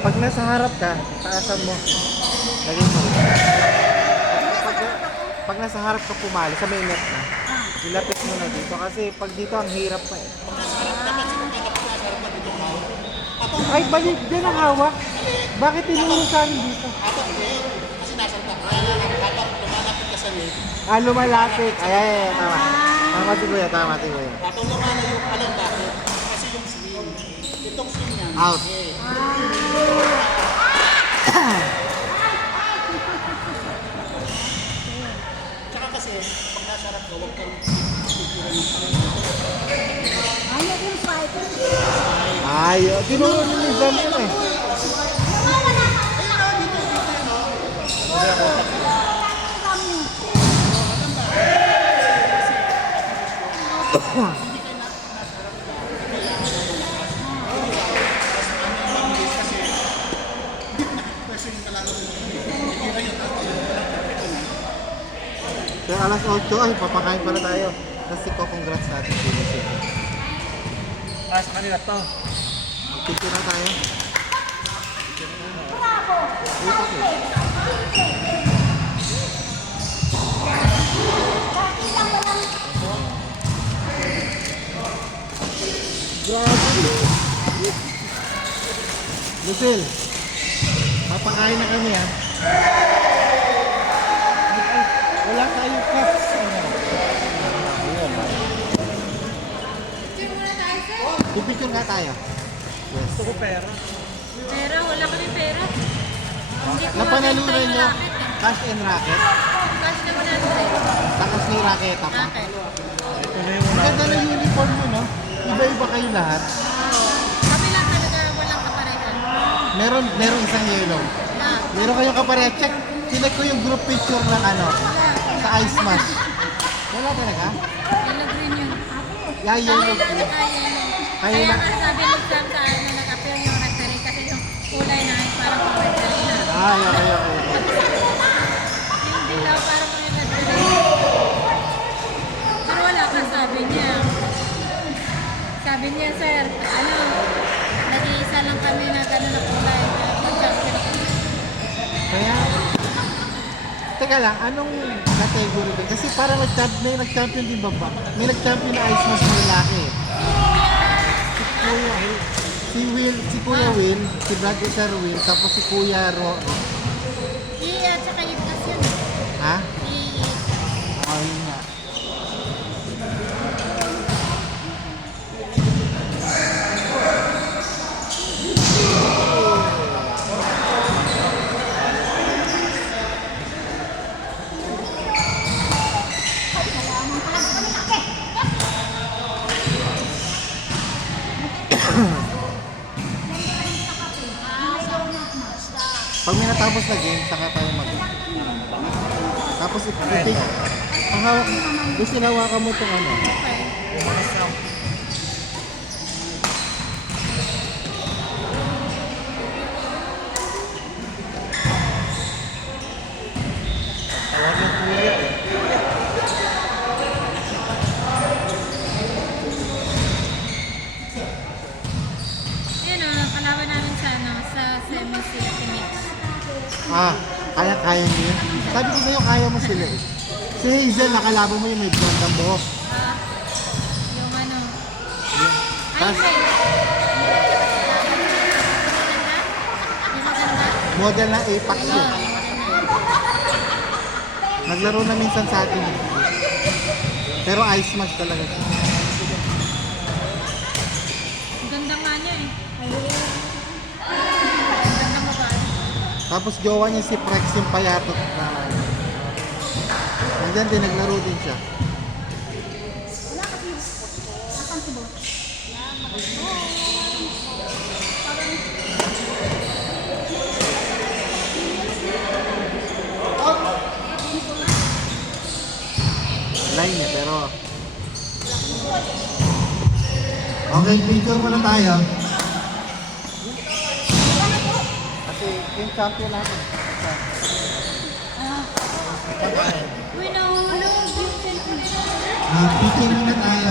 Pag nasa harap ka, taasan mo. Lagay mo. Pag, pag nasa harap ka pumali, sa may net na, ilapit mo na dito. Kasi pag dito, ang hirap pa eh. Ay, balik din ang hawak. Bakit tinulong sa amin dito? Kasi nasa ka. Kaya habang lumalapit ka sa net, Lumalapit. Ay, tama. Tama si Kuya, tama si Kuya. patulungan na yung alam bakit. Kasi yung swing. Itong swing yan. Out. Tsaka kasi, pag nasa harap ka, huwag kang pipira ng Ano yung fighter? Ay, tinulong ni Mizan yun eh. So, alas 8, ay, papakain pala tayo. Tapos congrats natin. sa kanila to. Magpipira tayo. Grabe. Lucille, papakain na kami ha. Wala tayong cups. Picture muna tayo, sir. Pipicture nga tayo. Yes. Gusto ko pera. Pera, wala kami pera. Hindi ko Napanalunan mabenta yung nyo racket eh. cash and racket. Cash na muna natin. Tapos may racket pa. Racket. Ito na yung Ang ganda ng uniform mo, no? Iba-iba kayo lahat. Oo. Kami lang talaga walang kaparehan. Meron isang yellow. Ah, Meron kayong kapareha. Check. Select ko yung group picture ng ano, sa ice mask. Wala talaga? yellow green yun. Yeah, yellow. Kaya nga sabi ni Sam sa ano, nag-appear yung nagtarin kasi yung kulay na parang pang nagtarin na. Ay, okay. Hindi daw parang pang nagtarin. Pero wala ka sabi niya. Sabi niya, sir, ano, nag-iisa lang kami na gano'n na kulay. Mag-champion ako. Kaya, teka lang, anong category din? Kasi parang nag-champion din ba ba? May nag-champion na ice mask na lalaki. Si Kuya Will, si Brad Sir Will, tapos si Kuya Ro. Iya, tsaka itas yun. Ha? Iya. Oh, yun nga. Pag may natapos na game, saka tayo mag Tapos i-take ang hawak, gusto hinawakan mo itong ano. Okay. tawag yung kuya eh. Yun o, kalaban namin sa, ano, sa semi-mix. Kaya niyo yun. Sabi ko sa'yo, kaya mo sila eh. Si Hazel, nakalaban mo yung may blonde ang buhok. Ah, yung ano. Ay, Tas, may. Yung maganda. model na Apex Oo, yun. yung maganda. Naglaro na minsan sa atin eh. Pero ice mask talaga siya. Ang ganda nga niya eh. Ang ganda babae. Tapos jowa niya si Prex yung payatot na nandyan din, naglaro din siya. Line niya, pero okay, picture muna tayo. Kasi yung champion natin. Uy, nahulog yung cellphone. Picture muna tayo.